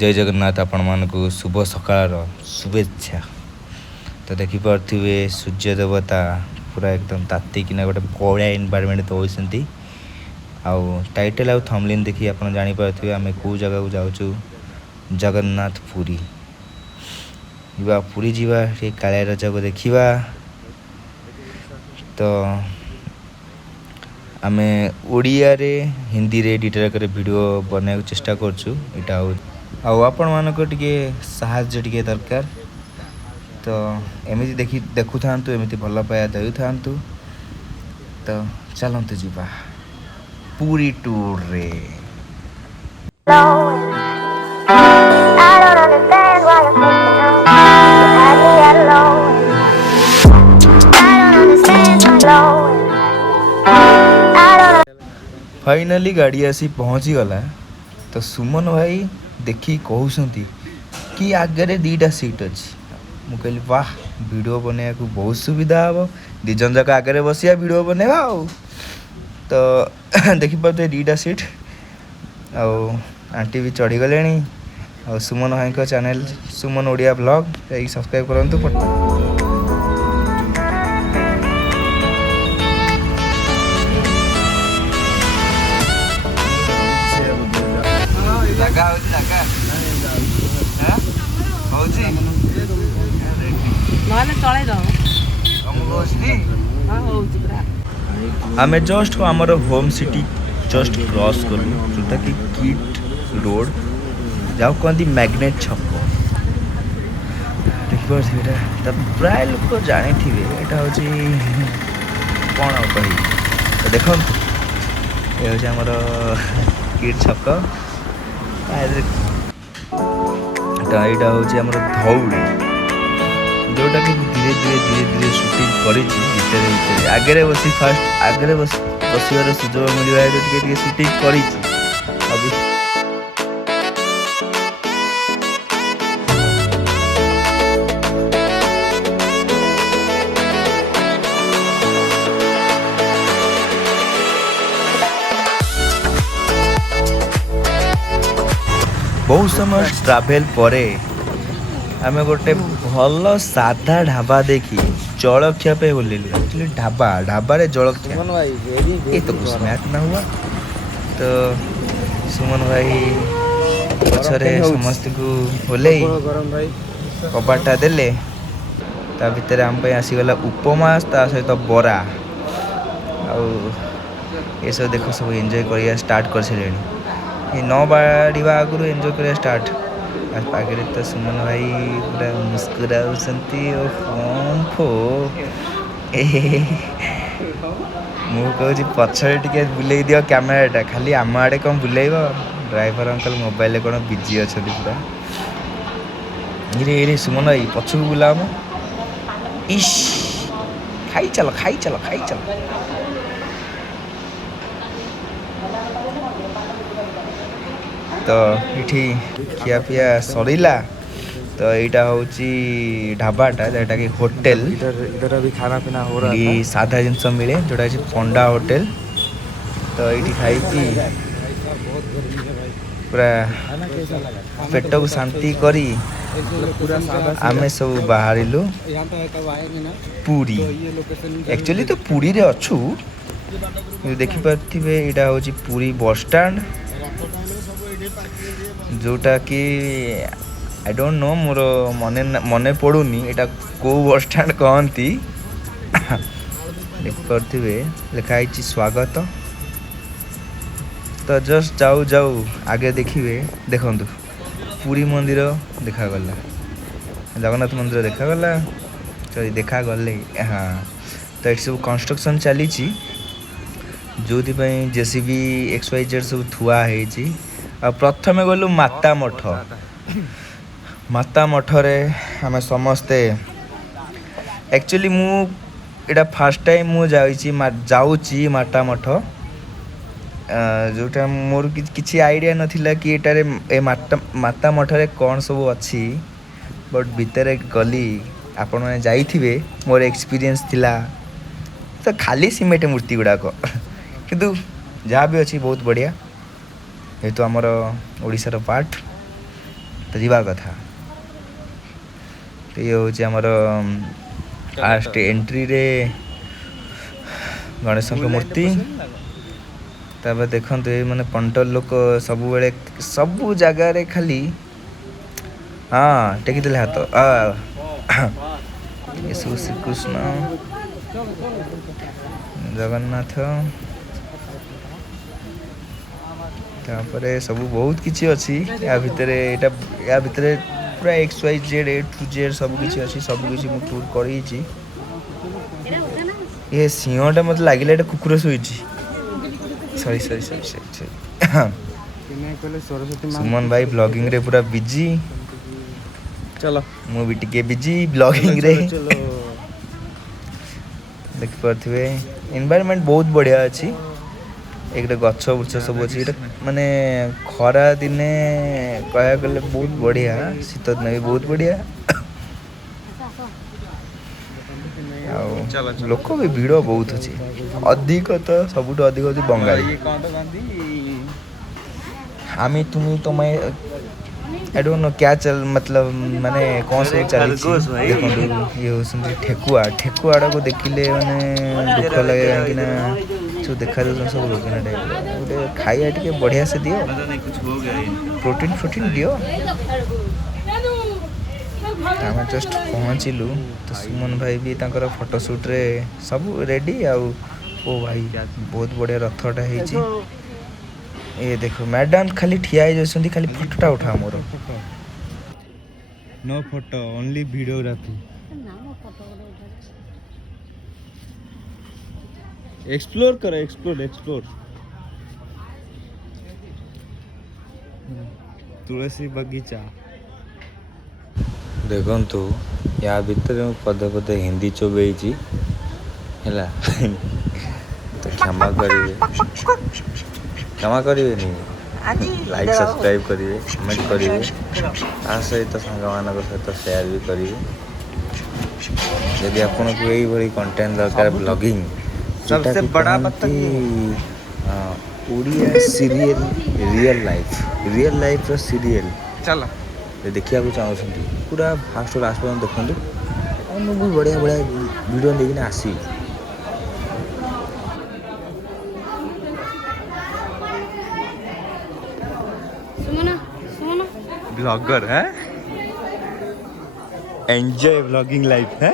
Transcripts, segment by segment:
जय जगन्नाथ आपण मानकु शुभ सकाळ शुभेच्छा। तो देखिपे सूर्य देवता पूरा एकदम तातिकिना गोटे बड़ा एनवायरनमेंट दौरान आउ टाइटल आउ थंबनेल देखि आपण जानि पारथिबे आमे को जगह को जाउछु जगन्नाथ पुरी जीवा पुरी जीवा ये कालिया राजा को देखिबा। तो आमे ओडिया रे हिंदी रे डिटेल करे वीडियो बनाय चेष्टा करछु एटा आउ आपण मानको टिके सहाय्य टिके दरकार। तो एमिति देखु थांतु एमिति भल पाया देउ थांतु। तो चलंतु जीवा पूरी टूर रे। फाइनली गाड़ी आसी पहुँची गला। तो सुमन भाई देखी कहते कि आगे दीटा सीट अच्छी। मु कहली वाह वीडियो बनने को बहुत सुविधा हम दिजन जाक आगे बसिया वीडियो बनवा आउ। तो देखिपे दीटा सीट आंटी भी चढ़ी गले। आ सुमन भाई का चैनल सुमन ओडिया ब्लॉग सब्सक्राइब करूँ। आम जस्ट आमर होम सिटी जस्ट क्रॉस कलु जोटा कि किट रोड जाओ कहती मैग्नेट छक देखिए। तो प्राय लोक जानी थे यहाँ हूँ कौन कह। तो देखो ये हूँ आमर किट छक यहाँ हूँ आमर धौली जोटा कि धीरे धीरे धीरे धीरे शूटिंग कर आगे बसी फास्ट आगे बसवार सुजोग मिलवा शूटिंग कर। बहुत समय ट्रावेल परे आमे गोटे भल साधा ढाबा देखी जलखिया पे बोलिलु। एक्चुअली ढाबा रे जलखिया ये तो कुछ मैच ना हुआ। तो सुमन भाई पछरे समस्त को बोले कबाटा देले ता भितर आम पे आसीगला उपमा ता सहित बरा आउ ये सब देखो सब एंजॉय करिया स्टार्ट कर छले। ये 9 बाड़ीवा आगु एंजॉय करिया स्टार्ट आगे। तो सुमन भाई पूरा मुस्कुराउछंती मु कहूँ पछरे टिके बुले दियो कैमेराटा खाली आम आड़े कौन बुलेब। ड्राइवर अंकल मोबाइल कौन बिजी अच्छा पूरा रे सुमन भाई पछक बुला इश खाई चल खाई चल खाई चल। तो ये खिया पिया सरीला। तो यहाँ हूँ ढाबाटा जोटा कि होटेल इधर भी खाना पीना हो रहा है। साधा जिनस मिले जोटा कि पंडा होटेल। तो ये खाई पूरा पेट को शांति करी आमे सब बाहरिलु पूरी। एक्चुअली तो पूरी रे अच्छु देखिपे यहाँ हूँ पूरी बस स्टैंड जोटा कि आई डोंट नो मोर मने पड़ुनी एटा को बस स्टैंड कहती। देखिपे लिखाई स्वागत। तो जस्ट जाऊ जाऊ आगे देखिए देखु पुरी मंदिर देखागला जगन्नाथ मंदिर देखागला। तो देखागले हाँ। तो ये सब कंस्ट्रक्शन चली जो जेसीबी XYZ सब थुआ है। प्रथमे गलु माता मठ रे आम समस्ते एक्चुअली मु एटा फर्स्ट टाइम मु जाऊँगी माता मठ जोटा मोर किसी आइडिया नथिला कि एटारे ए माता मठ रे कौन सब अच्छी। बट भितर गली आपण मैंने जाइथिबे मोर एक्सपीरियंस थिला। तो खाली सीमेंट मूर्ति गुड़ाक किंतु जहाँ भी अच्छी बहुत बढ़िया। ये तो आमर ओडिशार पार्ट तो जीवा कथा तो ये हूँ आमर फास्ट एंट्री रे गणेश मूर्ति तापर देखते ये माने पंटल लोक सबु बेले सबु जगार खाली हाँ टेकी देले हाथ यीशु श्रीकृष्ण जगन्नाथ तापरे सबु बहुत किछि अछि या भितरे पूरा XYZ A to Z सब किछि अछि सब किछि मु टूर करी छी ये सिंहटा मत लागिले एटा कुकुर सोइछि सॉरी सुमन भाई ब्लॉगिंग रे पूरा बिजी चलो मु भी टिके बिजी ब्लॉगिंग रे देख पारथिबे एनवायरनमेंट बहुत बढ़िया अछि एक गछ बुछ सब अच्छी माने खरा दिने कह गले बहुत बढ़िया शीत दिन भी बहुत बढ़िया लोक भी भीड़ बहुत अच्छी अधिक तो सबुठ अधिक अच्छी बंगाली आमी तुम्हें तुम्हें आई डोंट नो क्या चल मतलब माने कौन से चली देखो ये होसंती ठेकुआ को देखिले माने दुख लगे कि ना जो देखा दे सब लोग ना टाइप गोटे खाइया टिके बढ़िया से दियो प्रोटीन दियो आम जस्ट पहुँचलु तो सुमन भाई भी तांकर फोटोशूट रे सब रेडी आउ ओ भाई बहुत बढ़िया रथटा है ये देखो मैडम खाली ठिया जाती खाली फोटोटा उठा मोर no photo only videography explore करो एक्सप्लोर तुलसी बगीचा देखंतु या भीतर पदे पदे हिंदी चोबेची हैला तो क्षमा करेंगे नहीं लाइक सब्सक्राइब करेंगे कमेंट करेंगे आ सहित सांग मान सहित शेयर भी करेंगे यदि आपन को यही भली कंटेंट दरकार ब्लॉगिंग सबसे बड़ा बात ओडिया सीरियल रियल लाइफ रो सीरियल चल देखिया को चाहूँ पूरा फास्ट लास्ट पर्यंत देखते और बहुत बढ़िया वीडियो लेकिन आसी ब्लॉगर है एंजॉय ब्लॉगिंग लाइफ है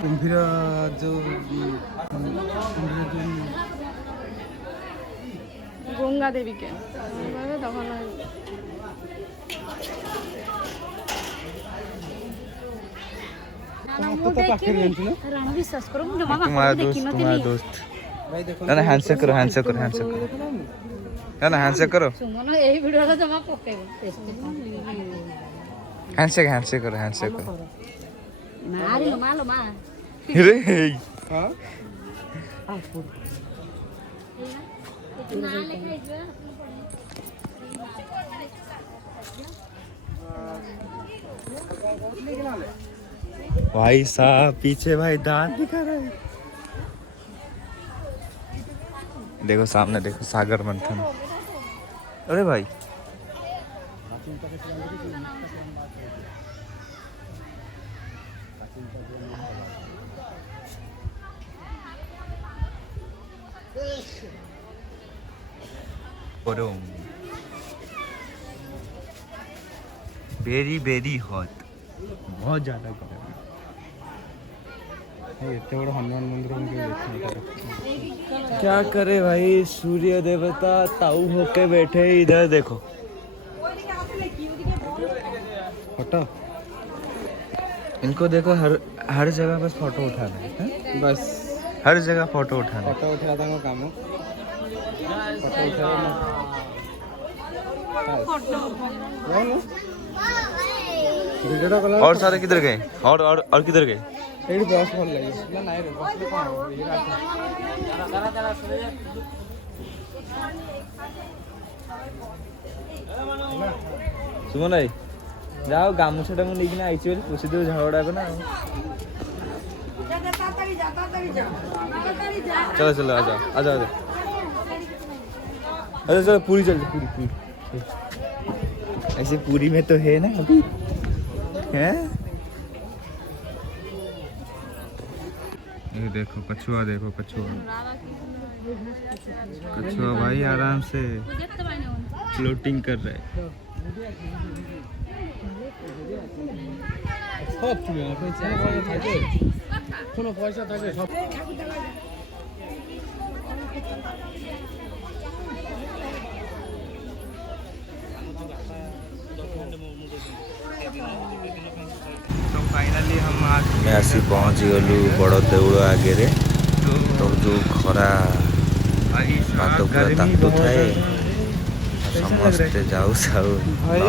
कुंभीर जो गंगा देवी के तुम्हारा दोस्त ना हैंडशेक करो ना हैंडशेक करो यही वीडियो जमा पकेबो हैंडशेक करो मारी मालो मा रे हां भाई साहब पीछे भाई दांत दिखा रहा है देखो सामने देखो सागर मंथन अरे भाई वेरी हॉट बहुत ज्यादा गर्म इतने बड़ा हनुमान मंदिर क्या करे भाई सूर्य देवता ताऊ होके बैठे इधर देखो फोटो इनको देखो हर जगह बस फोटो उठाना है बस हर जगह फोटो उठाना फोटो उठा काम फोटो उठा ଭିଡ଼ିଓଟା କଲା और सारे किधर गए और किधर गए ଏଇଠି ବସ୍ ଭଲ ଲାଗେ ନା ନାଇଁ ରେ ବସ୍ରେ କ'ଣ ହବ ଇଏରେ ଆସ। सुमन भाई जाओ गामुछाटा मु लेकिन आइछि बोली पुछि देउ झगड़ा को ना चलो चलो आ जाओ अच्छा चलो पूरी चल पूरी ऐसे पूरी में तो है ना अभी हैं ये देखो कछुआ भाई आराम से फ्लोटिंग कर रहे हैं সব তুলে আপনি চ্যানেল থাকে কোনো পয়সা থাকে সব तो फाइनली हम आसी पहुँच गलु बड़ देउल आगे रे तो जो खरा पाद पूरा तातु थाए समस्ते जाऊ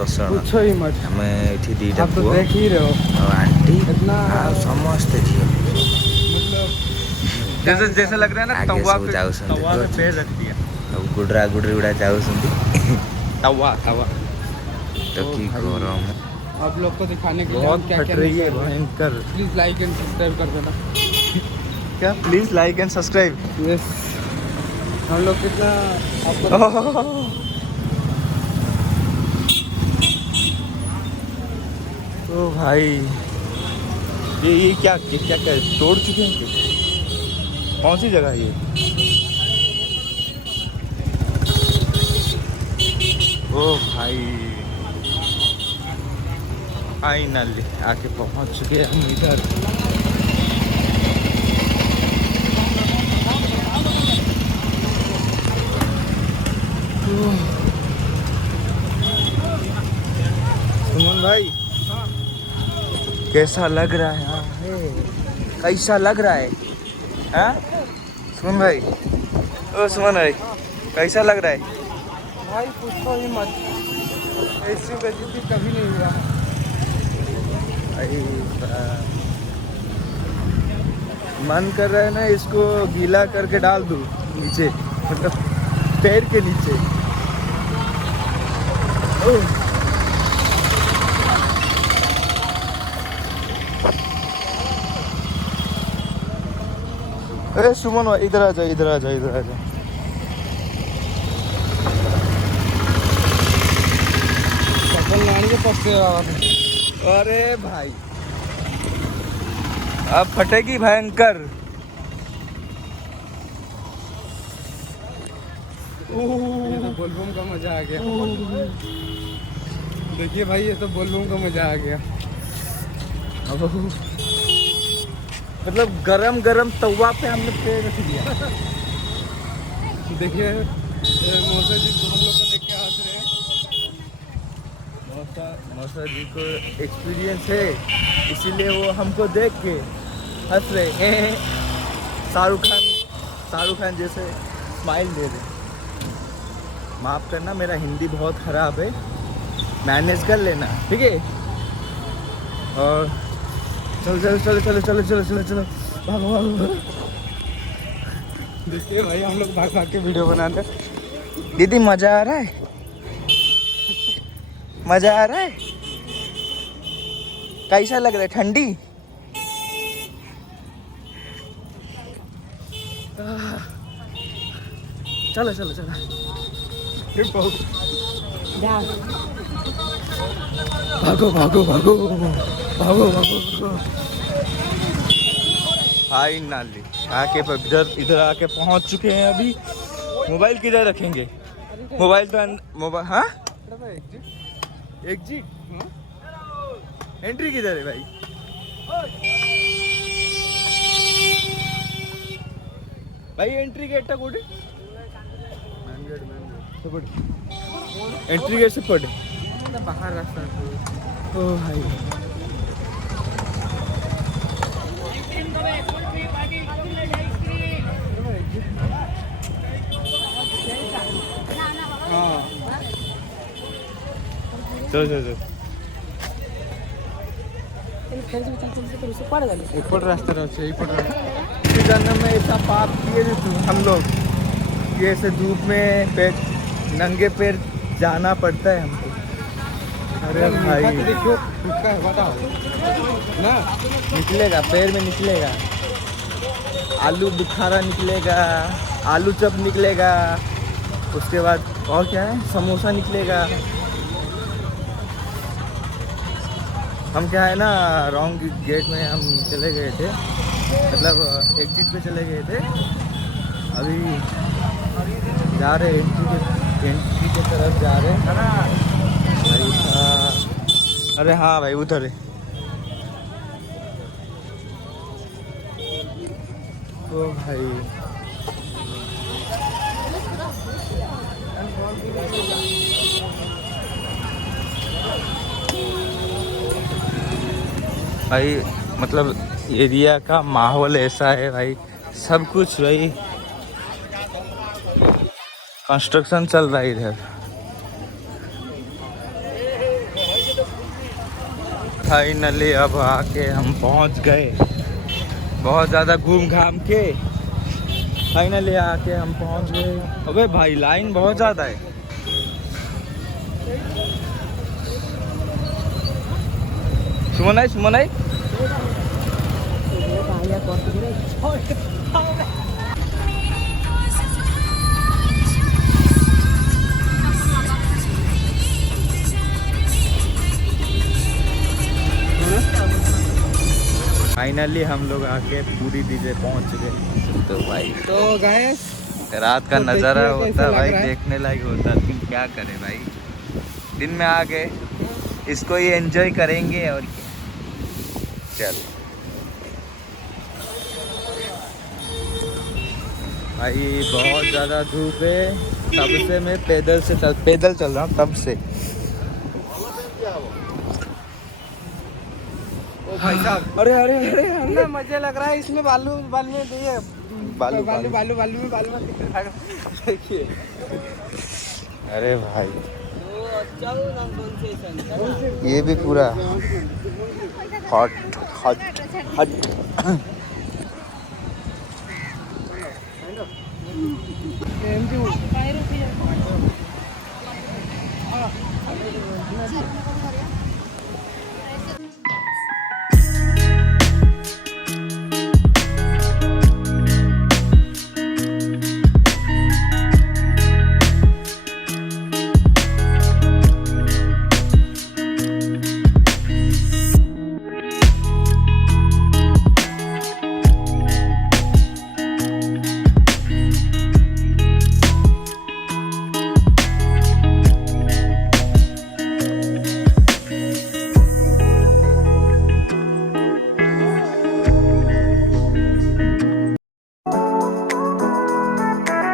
दर्शन आम ये दीटा पुओ आंटी समस्ते झील जैसे लग रहा है ना तवा पे रख दिया गुडरा गुडरी गुड़ा जाऊ तवा तो की गरम आप लोग को दिखाने के लिए बहुत क्या फट क्या रही है भयंकर प्लीज लाइक एंड सब्सक्राइब कर देना। क्या please like and subscribe yes हम लोग कितना आपको तो भाई ये क्या तोड़ चुके हैं कौन सी जगह है ये ओ भाई फाइनली आके पहुंच चुके हैं हम इधर सुमन भाई कैसा लग रहा है कैसा लग रहा है हाँ सुमन भाई ओ सुमन भाई कैसा लग रहा है भाई पूछो ही मत ऐसी बेइज्जती कभी नहीं हुआ मन कर रहा है ना इसको गीला करके डाल दूं नीचे मतलब पैर के नीचे अरे सुमन इधर आ जा सफल लाने के पक्के अरे भाई अब फटेगी भयंकर बोलबम का मजा आ गया देखिए भाई ये तो बोलबम का मजा आ गया मतलब गरम तवा पे हमने पैर रख दिया देखिए मौसा जी हम लोग को देख के हंस रहे हैं मौसा जी को एक्सपीरियंस है इसीलिए वो हमको देख के हंस रहे हैं शाहरुख खान जैसे स्माइल दे रहे। माफ़ करना मेरा हिंदी बहुत ख़राब है मैनेज कर लेना ठीक है और चलो भागो देखिए भाई हम लोग भाग के वीडियो बनाते दीदी मज़ा आ रहा है कैसा लग रहा है ठंडी चलो भागो फाइनली आके इधर आके पहुंच चुके हैं अभी मोबाइल किधर रखेंगे मोबाइल तो मोबाइल हाँ एग्जिट एंट्री किधर है भाई एंट्री गेट टा कोठे एंट्री गेट से पड़े बाहर रास्ता ओ भाई जो एपट रास्ता रहे एपट जन्म में ऐसा पाप किए थे तू हम लोग कि ऐसे धूप में नंगे पैर जाना पड़ता है हमको। अरे भाई देखो बताओ ना, निकलेगा पैर में निकलेगा, आलू बुखारा निकलेगा, आलू चप निकलेगा, उसके बाद और क्या है, समोसा निकलेगा। हम क्या है ना, रॉन्ग गेट में हम चले गए थे, मतलब एग्जिट पे चले गए थे। अभी जा रहे एंट्री की तरफ जा रहे हैं भाई। अरे हाँ भाई उधर है। ओ भाई भाई मतलब एरिया का माहौल ऐसा है भाई, सब कुछ भाई कंस्ट्रक्शन चल रहा है इधर। फाइनली अब आके हम पहुंच गए, बहुत ज़्यादा घूम घाम के फाइनली आके हम पहुंच गए। अबे भाई लाइन बहुत ज़्यादा है। सुमन आई फाइनली हम लोग आके पूरी चीजें पहुंच गए। तो भाई तो गाइस रात का तो नज़ारा देखिए होता कैसा है लग भाई, रहा है। देखने लायक होता है। लेकिन क्या करें भाई, दिन में आ गए, इसको ही एंजॉय करेंगे और क्या। चल भाई बहुत ज़्यादा धूप है, तब से मैं पैदल चल रहा हूँ तब से। ओ भाई साहब, अरे अरे अरे हमें मजे लग रहा है इसमें। बालू बालू में ये बालू बालू बालू बालू में बालू में देखिए। अरे भाई ये भी पूरा हॉट हॉट हॉट।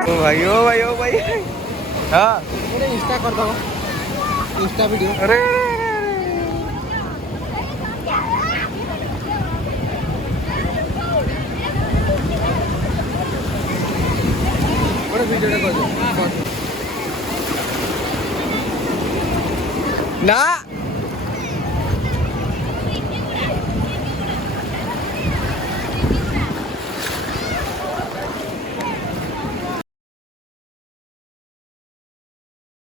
ओ भाई हाँ अरे इंस्टा कर दो, इंस्टा वीडियो। अरे बड़े वीडियो कर दो ना।